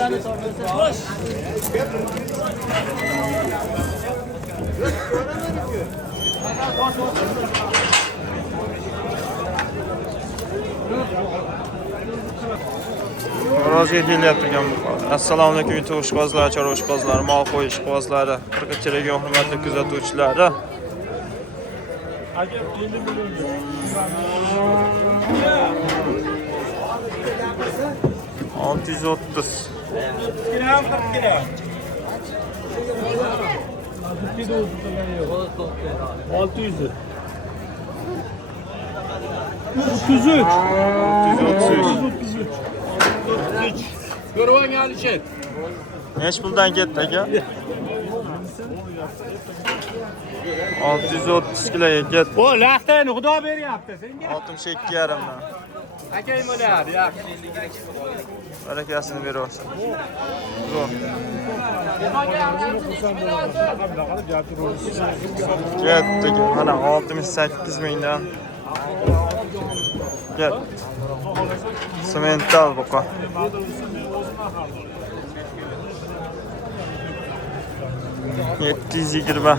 Xo'rozga kelyapti ekan bu. Assalomu alaykum YouTube ishqibozlar, chorva ishqibozlari, mol qo'y ishqibozlari, qirg'izchilarga hurmatli kuzatuvchilari. 630. Görüven gelişet. Neç puldan ketdi aka? 630 kiloga ketdi. Bu lahtayni xudo beryapti senga. 62 yarimdan. Akay bo'lar, ya. Barakasini beraversin. Zo'r. Ketdi. Mana 68 mingdan. Ket. Semental buqa. Yetti yüz yigirma.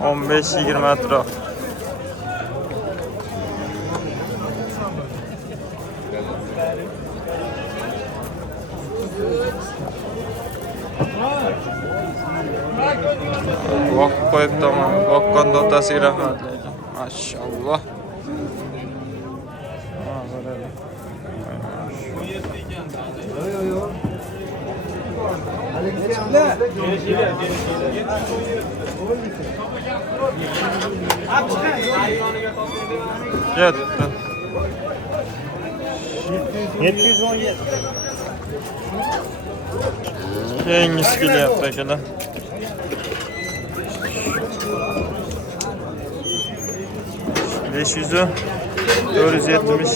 15-20 atrof. Bak koyup tamam. Bakkan dotası rahmetli. Maşallah. Yetti. 717. Hangisi kelyapti akalar? $500'ü 470.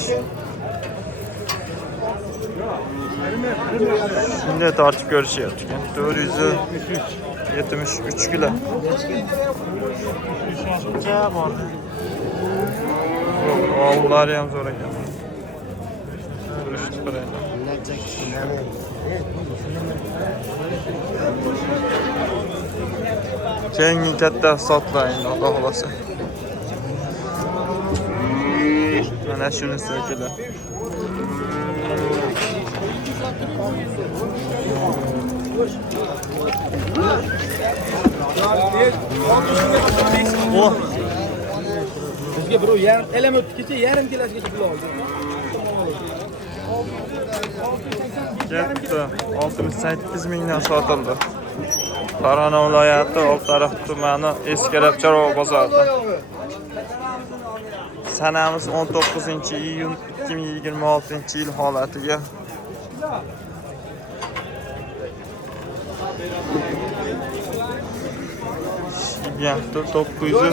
Şimdi tartib ko'rishyapti. 473 kilo. Shuncha bor. Ovullari ham zo'r ekan. Keyingi katta sotlaydi, Xudo xolasa. Mana shunisi akalar. Oh. Bizga birov yarim elam o'tib yarim kilosigacha pul oldi. Ketdi. 68 mingdan sotildi. Farg'ona viloyati Oltiariq tumani Eskarab chorva bozorida. Sanamiz 19-iyun 2026-yil holatiga. Yaptı 900'ü.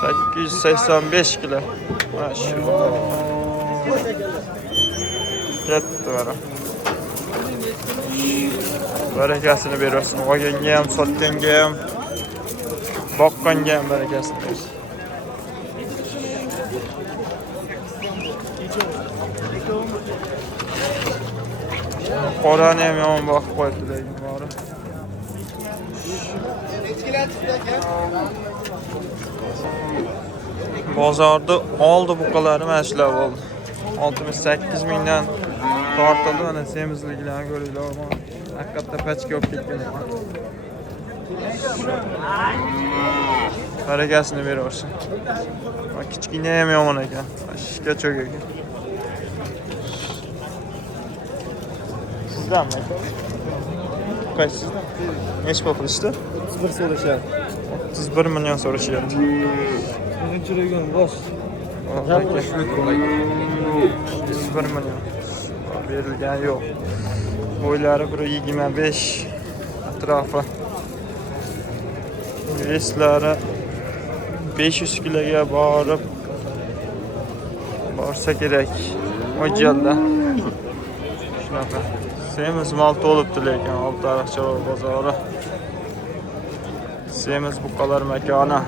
$885 kilo. Maşallah. Ketdi bana. Barakasini bersin. Olganga ham, sotganga ham, boqqanga ham barakasini bersin. Qorani ham yomon boqib qo'yibdi lekin bari. Bozorda oldi buqalari mana shular bo'ldi. 68 mingdan tortildi. Mana semizliklarni ko'ringlar. Haqiqatda pachka olib ketgan. Barakasini beraversin. Kichkina ham yomon ekan. Shishga cho'k ekan. Sizdanmi aka? Qaysizdan? Nech pul qilishdi? 1 so'rashyapti. 31 million so'rashyapti. Birinchiligim bosh. 1 million. Berilgan yo'q. Bo'ylari 1.25 atrofi. Veslari 500 kiloga borib borsa kerak. Mo'ljalda. Shunaqa. Semiz mal to'libdi lekin Oltiariqcha bozori. Semiz buqalar makoni.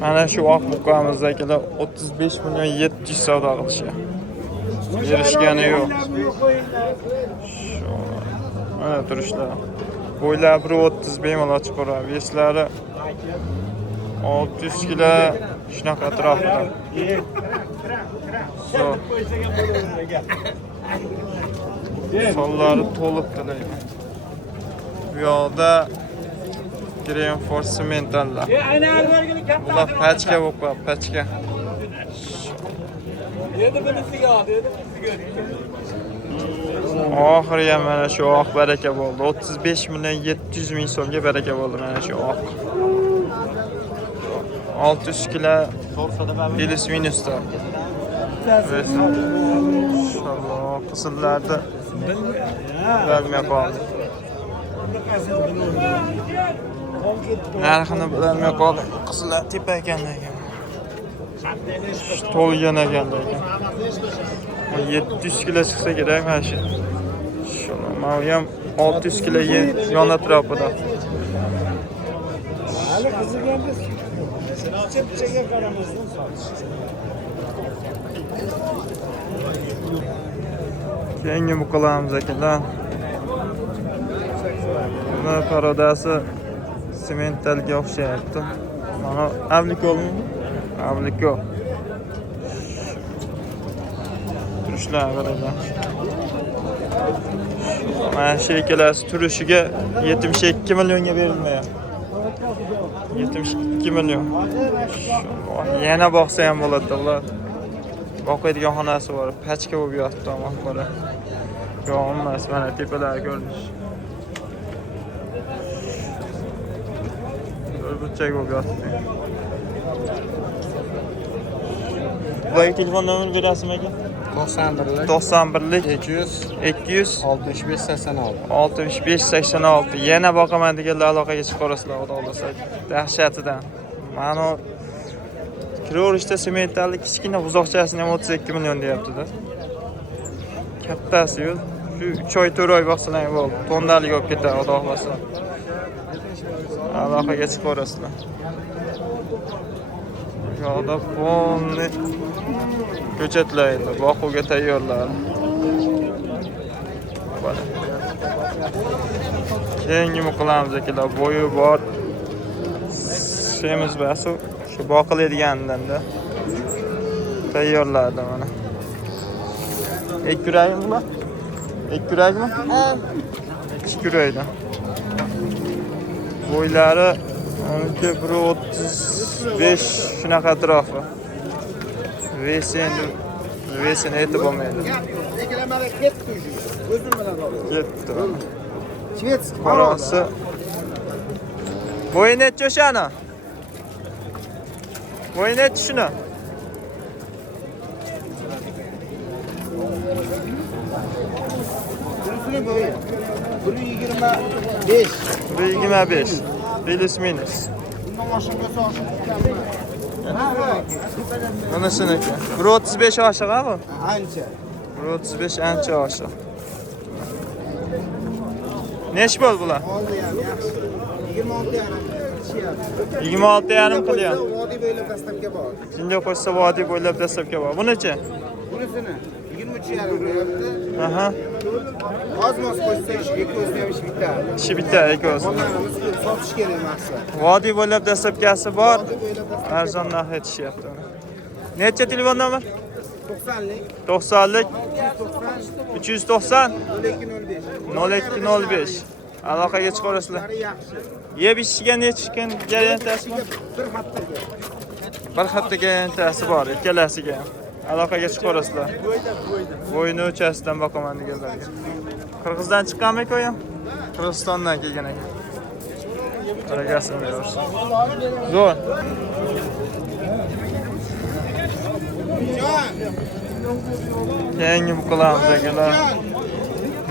Mana shu oq buqamizdagilar 35 million 700 savdo qilishgan. Berishgani yo'q. Mana turishlar. Bo'ylari 130 bemalol chiqaradi. Veslari 600 kilo shunaqa atrofida. Sollari to'libdi lekin. Bu yoqda Green Force sementallar. Bular pachka bo'lib qoldi, pachka. Oxiri ham mana shu oq baraka bo'ldi. 35 million 700 ming so'mga baraka bo'ldi mana shu oq. 600 kilo plus minusda. Inshaalloh qizillarda bilmay qoldi. Narxini bilmay qoldi. Qizillar tepa ekanlar ekan. To'lgan ekanlar ekan. 700 kilo chiqsa kerak mana shu. Mana ham 600 kilo yon atrofida. Hali qiziganmiz. Chepchaga qaramizdan sotish. Keyingi buqalarimiz ekanlar. Buni parodasi sementalga o'xshayapti. Mana avlikolmi? Avliko. Turishlar qarayman. Mana shu ikkalasi turishiga 72 millionga berilmayapti. 72 million. Yana boqsa ham bo'ladi ular. Boqadigan xonasi bor. Pachka bo'lib yotibdi ammo. Yo'q emas, mana tepalar ko'rinish. Burchak bo'lib yotibdi. Voy telefon nomerini berasizmi aka? 91lik 200 65 86. 65-86. Yana boqaman deganlar aloqaga chiqarasizlar, xudo xolasa. Dahshatidan. Mana kiraverishda sementallik kichkina buzoqchasini ham 32 million deyapti-da. Kattasi yo'q. Shu 3 oy 4 oy boqsalar bo'ldi. Tonnalik olib ketadi, xudo xolasa. Aloqaga chiqarasizlar. Yo'qda ponni ko'chatlaydi, boquvga tayyorlar. Mana. Keyingi qilamiz akalar, bo'yi bor. Semiz basi shu boqiladiganidan-da tayyorlardi mana. Ekkuragmi bular? Ekkuragmi? Ha. Ekkuraydi. Bo'ylari 135 shunaqa atrofi. Vesini aytib bo'lmaydi. Ketdi. Shvetskiy Qarasi. Bo'yi necha o'shani? Bo'yi necha shuni? Bunisini bo'yi. Buni 25. Bu 25. Plus minus. Bundan oshib oshib ketganmi? Bunisini-ki. 135 oshiq-a bu? Ancha. 135 ancha oshiq. Necha bo'l bular? Oldi ham yaxshi. 26,5 26,5 qilgan. Vodiy bo'ylab dastlabga bor. Shunga qo'shsa vodiy bo'ylab dastlabga bor. Bunichi? Bunisini 23,5 qo'yapti. Aha. Ozmos qo'shsa ishiga ko'zni ham ish bitadi. Ishi bitta ekoz. Onlarimiz sotish kerak maqsad. Vodiy bo'ylab dastlabkasi bor. Vodiy bo'ylab dastlabga Arzon narx aytishyapti. Necha telefon nomer? 90lik 90lik 390 390 0205. 0205. Aloqaga chiqarasizlar. Yaxshi. Yeb ichishga necha kun garantiyasi bor? Bir haftaga. Bir hafta garantiyasi bor ikkalasiga. Aloqaga chiqarasizlar. Bo'yni o'chasidan boqaman deganlarga. Qirg'izdan chiqqanmi-ku ham? Qirg'izistondan kelgan ekan. Qaragasini beramiz. Zo'r. Keyingi buqalarimiz akalar.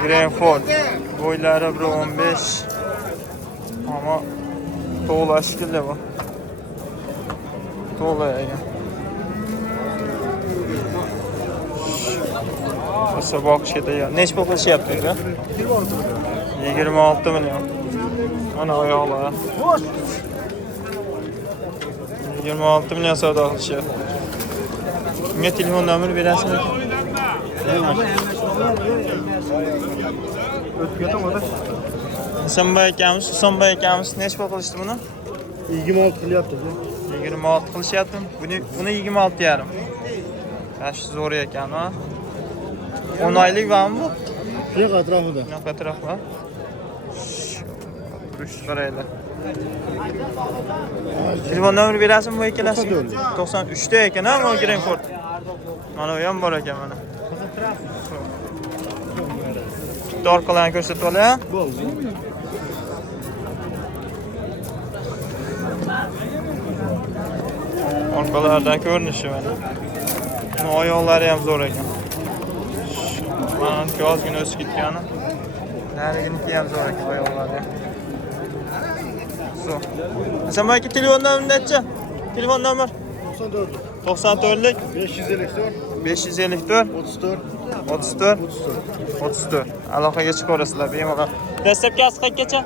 Greenford. Bo'ylari 1.15. Ama to'la shikilli bu. To'la ekan. Asa boqishga tayyor. Nech pul qilishyapti aka? 26 million. Mana oyoqlar. 26 million savdo qilishyapti. Unga telefon nomeri berasizmi? Husanboy akamiz nech pul qilishdi buni? 26 qilyapti. 26 qilishyapti. Buni 26,5. Yash zo'r ekan, ha. 10 oylik bormi bu? Yo'q, atrofida. Yo'q, atrofida. Turish qaraylar. Telefon nomeri berasizmi bu ikkalasiga? 93 ta ekan, ha, bu Greenford. Mana bu ham bor ekan mana. Bitta orqalarini ko'rsatib olay, ha? Bo'ldi. Orqalardan ko'rinishi mana. Bu oyoqlari ham zo'r ekan. Mana ozgina o'sib ketgani. Nariginiki ham zo'r ekan oyoqlari. So. Hasanboy aka telefon nomeri necha? Telefon nomer 94. 94lik 554 554 34 34 aloqaga chiqaverasizlar bemalol. Dastlabkasi qayergacha?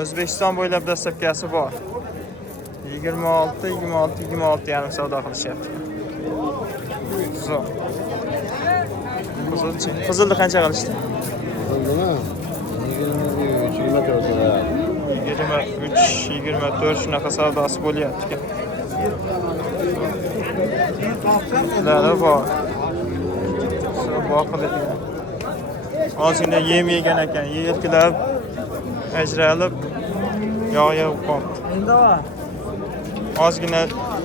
O'zbekiston bo'ylab dastlabkasi bor. 26 yarim savdo qilishyapti. So. Qizilni qancha qilishdi? Nima? 23-24 shunaqa savdosi bo'lyapti. Ular bor. Boqiladi. Ozgina yem yegan ekan, yelkilab ajralib yog'ib qoldi. Endi ozgina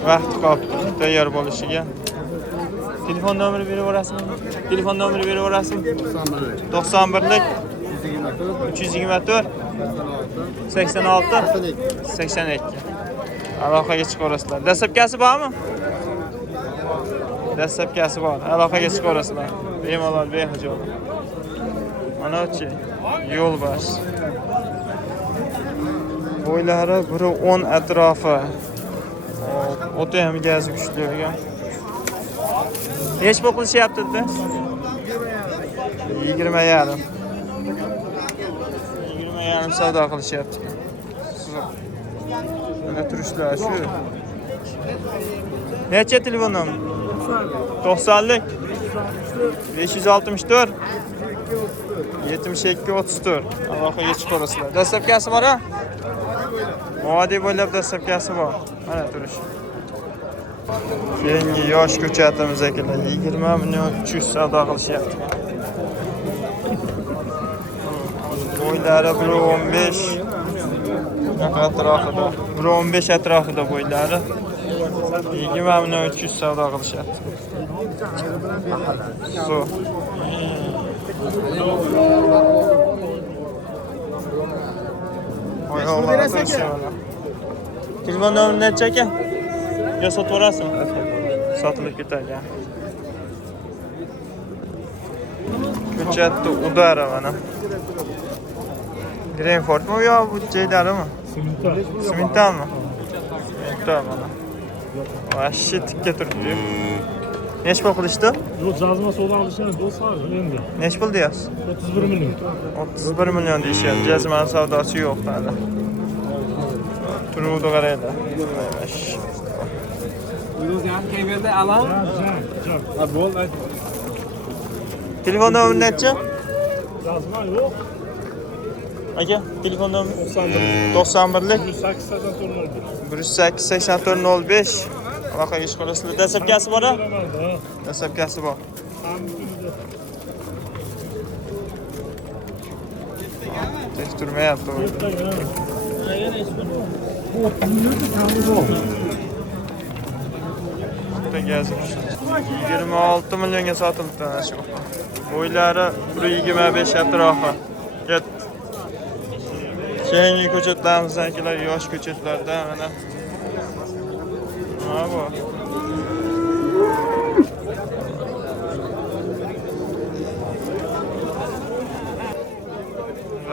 vaqt qoldi tayyor bo'lishiga. Telefon nomeri berib o'rasizmi? Telefon nomeri berib o'rasizmi? 91lik 324 86 82. Aloqaga chiqaverasizlar. Dastlabkasi bormi? Dastlabkasi bor. Aloqaga chiqaverasizlar. Bemalol behijob. Mana-chi, yo'lbars. Bo'ylari 1.10 atrofi. O'ta ham gazi kuchli ekan. Nech pul qilishyapti-da? 20,5. 20,5 savdo qilishyapti. Mana turishlar shu. Necha telefon nomeri? 90lik 564 72 34. Aloqaga chiqaverasizlar. Dastlabkasi bor-a? Vodiy bo'ylab dastlabkasi bor. Mana turish. Keyingi yosh ko'chatimiz akalar 20 million 300 savdo qilishyapti. Bo'ylari 1.15 atrofida. 1.15 atrofida bo'ylari. 20 million 300 savdo qilishyapti. So. Telefon nomeri necha aka? Yo sotib o'rasizmi? Sotilib ketadi. Ko'chatda udara mana. Greenfordmi yo bu jaydarimi? Simentalmi? Simental mana. Vahshi tikka turibdi. Nech pul qilishdi? Yo'q, jazma savdo qilishgan do'stlar endi. Nech pul deyapsiz? 31 million. 31 million deyishyapti. Jazma savdosi yo'q hali. Turuvdi qaraylar. Telefon nomeri necha? Jazma yo'q. Aka, telefon nomeri 91lik 108 84 05. Aloqaga chiqaverasizlar. Dastlabkasi bor-a? Dastlabkasi bor. Tek turmayapti. Gazi 26 millionga sotildi ana shu. Bo'ylari 1.25 atrofi. Ket. Keyingi ko'chatlarimizdagilar yosh ko'chatlardan mana. Mana bu.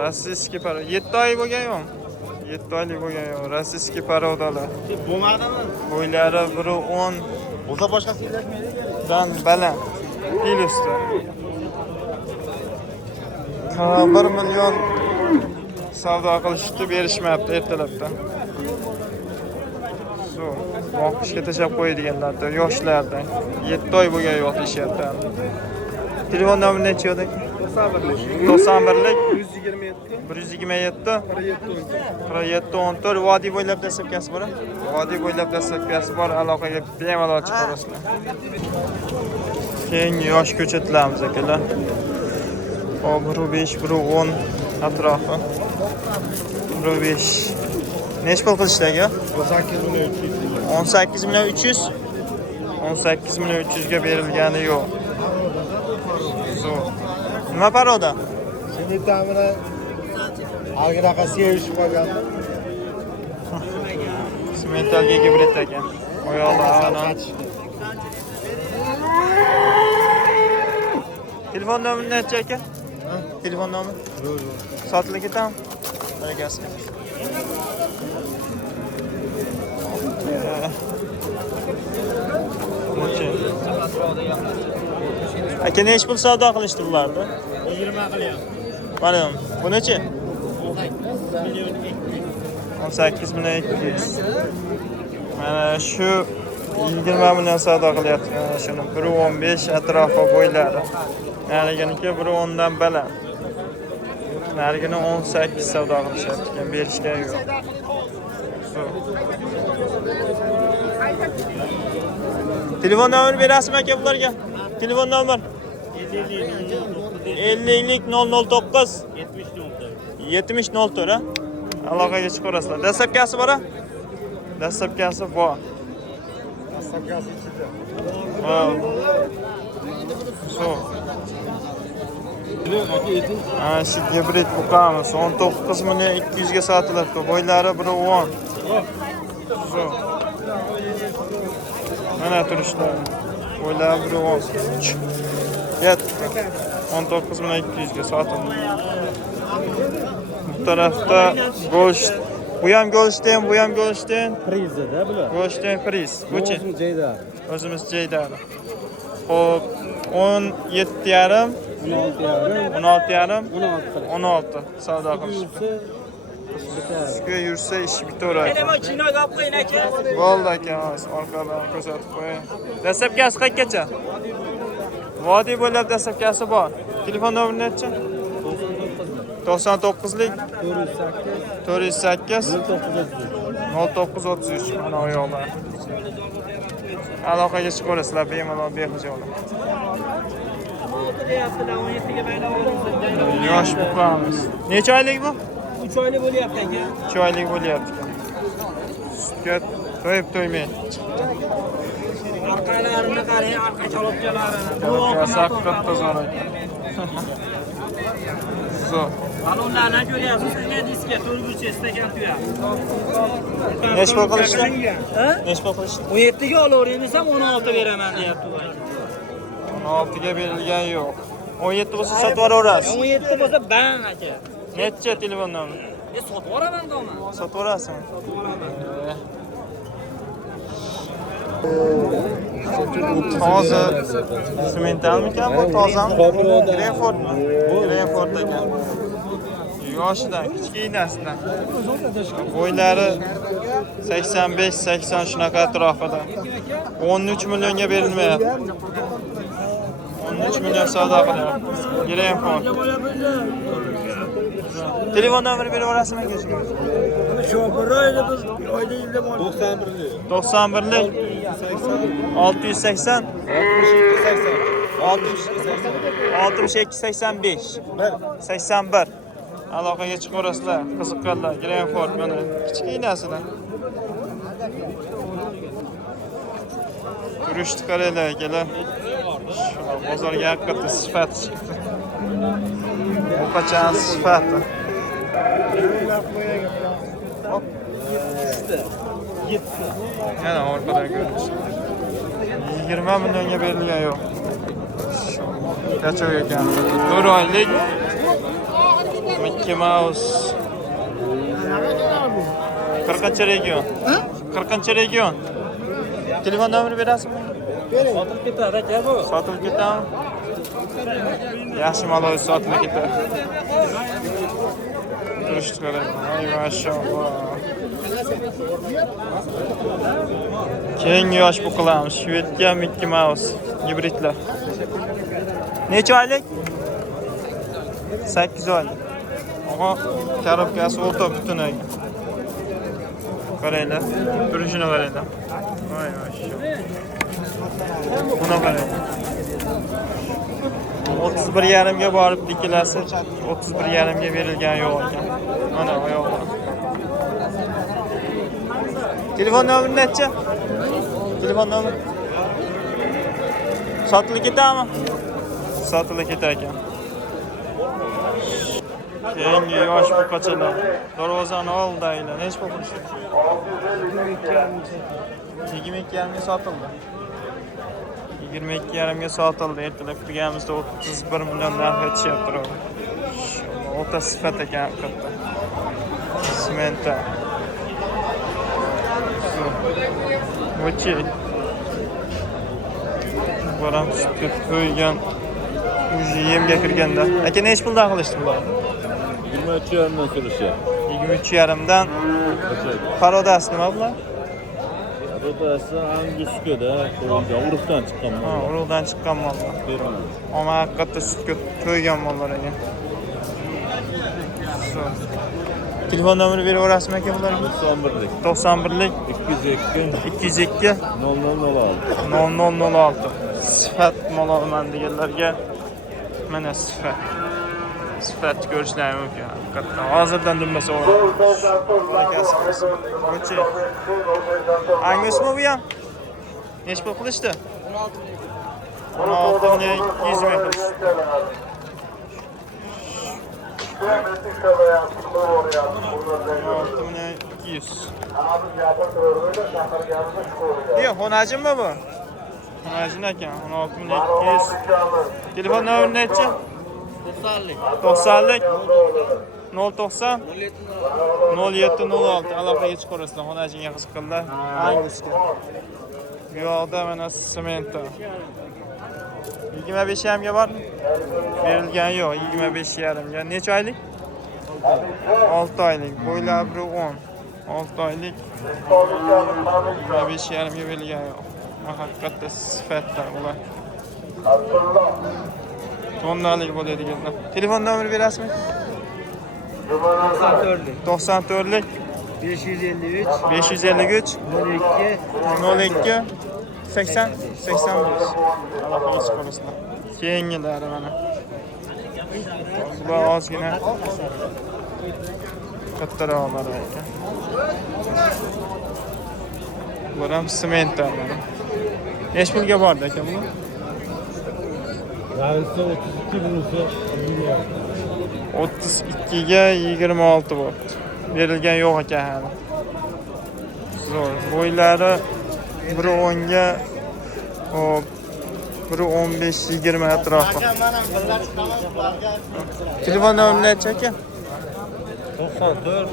Rossiyskiy paro. 7 oy bo'lgan yo'q? 7 oylik bo'lgan yo'q. Rossiyskiy parodalar. Bo'lmadimi? Bo'ylari 1.10 Bo'lsa boshqasi ilashmaydi. dan baland. Pilusda. 1 million savdo qilishdi, berishmayapti ertalabda. Boqishga tashab qo'yadiganlardan, yoshlardan. 7 oy bo'lgan yo'q deyishyapti. Telefon nomeri necha edi? 91lik 127 47 14 vodiy bo'ylab dastlabkasi bor. Vodiy bo'ylab dastlabkasi bor, aloqaga bemalol chiqarasizlar. Keyingi yosh ko'chatlarimiz akalar. Hop 1.5 1.10 atrofi. 1.5 Necha pul qilishdagi? 18 million 300. 18 million 300 ga berilgani yo'q. Nima paroda? Şimdi tamına algıraqa sevishib qolgandi. Simentalga gibrid ekan. Oyoqlari. Telefon nomeri necha ekan? Telefon nomeri? Sotilib ketami? Barakasi. Aka necha pul savdo qilishdi bularni? 20 qilyapti. Mana bu necha? 18 million 200. Mana shu 20 million savdo qilyapti. Mana shuni 1.15 atrofi bo'ylari. Nariginiki 1.10 dan baland. Narigini 18 savdo qilishyapti. Berishga yo'q. Telefon nomeri berasizmi aka bularga? Telefon nomer 50 009 70 04 ha? Aloqaga chiqarasizlar. Dastlabkasi bor a? Dastlabkasi bor. Sapkasi ichida. Ha. So. Ana shu gibrid buqamiz 19 million 200 ga sotiladi. Bo'ylari 1.10. So. Mana turishlar. Bo'ylari 1.10. Yet 19 million 200 ga sotildi. Bu tarafda go'sht. Bu ham go'shtdan, bu ham go'shtdan. Prizda bular. Go'shtdan priz. Buchi? Jeyda. O'zimiz Jeydar. Xo'p, 17,5 16,5 16 savdo qilishdi. Sizga yursa ish bitaveradi. Bo'ldi aka, orqadan ko'rsatib qo'ying. Dastlabkasi qayergacha? Vodiy bo'ylab dastlabkasi bor. Telefon nomeri necha? 99lik 408 0933 mana oyoqlar. Aloqaga chiqarasizlar bemalol behijolat. Yosh buqamiz. Necha oylik bu? 3 oylik bo'lyapti aka. 3 oylik bo'lyapti. Sutga to'yib to'ymay chiqdi. Orqalarini qarang, orqa cholopchalarini. Saqqat tozor ekan. Zo'r. Balonlarni ko'ryapsiz, sizga diska turguchi stakan tuyadi. Necha pul qilishdi? Necha pul qilishdi? 17 ga olavering desam 16 beraman deyapti u aka. 16 ga berilgan yo'q. 17 bo'lsa sotib yuboraverasiz. 17 bo'lsa bang aka. Necha telefon nomeri? Sotib yuboraman do'ma. Sotib yuborasizmi? Toza sementalmikan bu? Tozami? Grenfordmi? Grenford ekan. Yoshidan, kichkinasidan. Bo'ylari 85-80 shunaqa atrofida. 13 millionga berilmayapti. 13 million savdo qilyapti. Grenford. Telefon nomeri berib yuborasizmi aka? Shu bir oyda biz oyda yilda 91lik 680 62 85 81 aloqaga chiqarasizlar. Qiziqqanlar Grenford mana kichkinasidan. Turishni qaranglar akalar. Bozorga haqiqatda sifat chiqdi. Bu qachon sifati? Yana orqadan ko'rinish. 20 millionga berilgan yo'q. Kachoq ekan. 4 oylik Mickey Mouse. 40-region. 40-region. Telefon nomeri berasizmi? Sotib ketadi aka bu. Sotib ketami? Yaxshi maloy sotilib ketadi. Turishni qarang. Ay maşallah. Keng yosh bu qilamiz. Shvedga Mickey Mouse gibridlar. Necha oylik? 8 oylik. Aha, korobkasi o'rta butun ekan. Qaranglar, turishini qaranglar. Voy maşallah. Buna qarang. 31,5 ga borib dikilasi 31,5 ga berilgan yo'q ekan. Mana oyoqlar. Telefon nomeri necha? Telefon nomeri. Sotilib ketadimi? Sotilib ketar ekan. Keyingi yosh buqachalar. Darvozani oldaylar. Nech pul qilishdi? 22,5 ga sotildi. 22,5 ga sotildi. Ertalab kirganimizda 31 million narx aytishyapti. O'ta sifat ekan haqiqatdan. Simenta. Vochi. Boram sutga to'ygan. O'zi yemga kirganda. Aka nech puldan qilishdi bular? 23,5 dan so'rashyapti. 23,5 dan. Parodasi nima bular? Rotasi Anguskada qo'yilgan urug'dan chiqqan Ha, mol. urug'dan chiqqan mollar. Beraman. Ama haqiqatda sutga to'ygan mollar ekan. Telefon nomeri beraverasizmi aka bularga? 91lik 91lik 202 202 0006. 0006. Sifat mol olaman deganlarga mana sifat. Sifat ko'rishlari mumkin. Haqiqatdan hozirdan dinmasa bo'ladi. Qo'chi. Angusmi bu ham? Nech pul qilishdi? 16 million 200 ming qilishdi. Yok, xonajinmi bu? Xonajin ekan, 16 million 200. Telefon nomeri necha? 90lik 090 0706 aloqaga chiqarasizlar. Xonajinga qiziqqanlar. Angusga. Bu yoqda mana sementa. 25 ga bor. Berilgan yo'q, 25,5 ga. Necha oylik? 6 oylik. Bo'ylabri 10. 6 oylik. 25,5 ga berilgan yo'q. Haqiqatda sifatlar ular. Tonnalik bo'ladiganlar. Telefon nomeri berasizmi? 94lik 553 553 02 02 80 85. Aloqaga chiqarasizlar. Keyingilari mana. Bular ozgina kattaroqlar ekan. Bular ham sementlar mana. Nech pulga bordi aka bu? Yarısı 32 bunisi 32 ga 26 bo'ldi. Berilgan yo'q ekan hali. Zo'r. Bo'ylari 1.10 ga hop 1.15-20 atrofida. Telefon nomeri necha aka? 94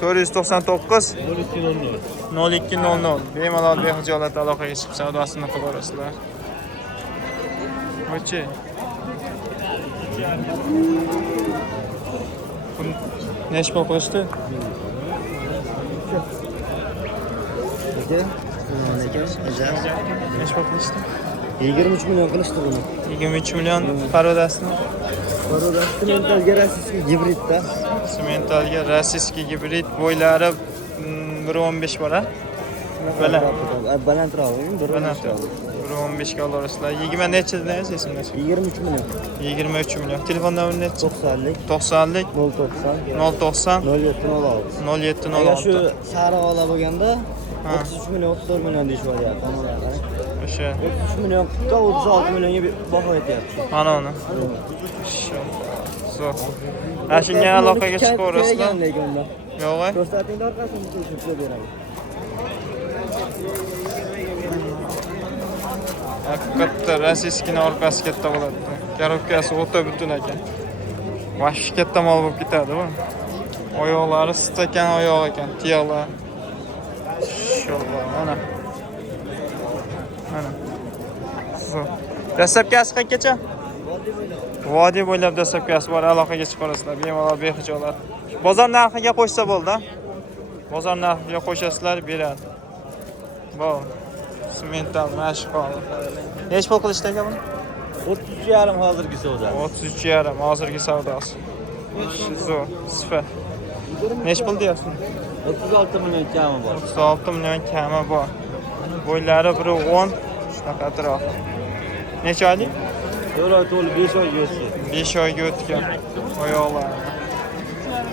499 0200. Bemalol behijolat aloqaga chiqib savdosini qilib olasizlar. Vochi. Nech pul qilishdi? Nech pul qilishdi? 23 million qilishdi buni. 23 million parodasini. Parodasi mentalga rossiyskiy gibridda. Sementalga rossiyskiy gibrid bo'ylari 1.15 bor, ha? Balandroq, 1.15 ga olasizlar. 20 necha dedingiz esimda? 23 million. 23 million. Telefon nomeri necha? 90lik 90lik 090 090 0706. 0706. Shu sari ola bo'lganda 33 million 34 million deyishyapti. O'sha 33 million 36 millionga baho aytyapti. mana uni. Zo'r. Ashunga aloqaga chiqaverasizlar. Yo'q, Ko'rsatingda orqasini ko'rsatib beraman. haqiqatda rossiyskining orqasi katta bo'ladi. Korobkasi o'ta butun ekan. Vahşi katta mal bo'lib ketadi bu. Oyoqlari stakan oyoq ekan, tiyoqlar. Sho'rlar, mana. Mana. Zo'r. Dastlabkasi qayergacha? Vodiy bo'ylab dastlabkasi bor, aloqaga chiqarasizlar. Bemalol behijolat. Bozor narxiga qo'shsa bo'ldi. Bozor narxiga qo'shasizlar, beradi. Bu semental mashqol. Nech pul qilishdi aka buni? 33,5 hozirgi savdo. 33,5 hozirgi savdosi. Zo'r, sifat. Nech pul deyapsiz? 36 million kami bor. 36 million kami bor. Bo'ylari 1.10 shunaqa atrof. Necha oylik? 4 oy to'lib 5 oyga o'tdi. 5 oyga o'tgan oyoqlar.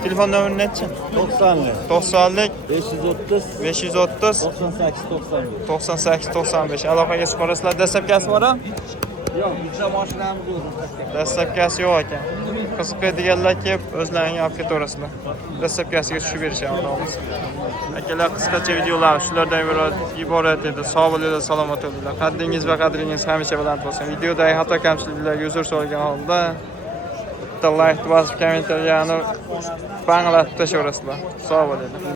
Telefon nomeri nechi? 90lik. 90lik 530 530 98 91. 98 95 aloqaga chiqarasizlar. Dastlabkasi bormi? Yo'q, bitta mashinamiz yo'q. Dastlabkasi yo'q ekan. Qiziqadiganlar kelib o'zlaringga olib ketaverasizlar. Dastlabkasiga tushib berishadi xolos. Akalar, qisqacha videolar shulardan iborat edi. Sog' bo'linglar, salomat bo'linglar. Qaddingiz va qadringiz hamisha baland bo'lsin. Videodagi xato kamchiliklarga uzr so'ragan holda bitta like bosib, kommentariyani banglatib tashlaverasizlar. Sog' bo'linglar.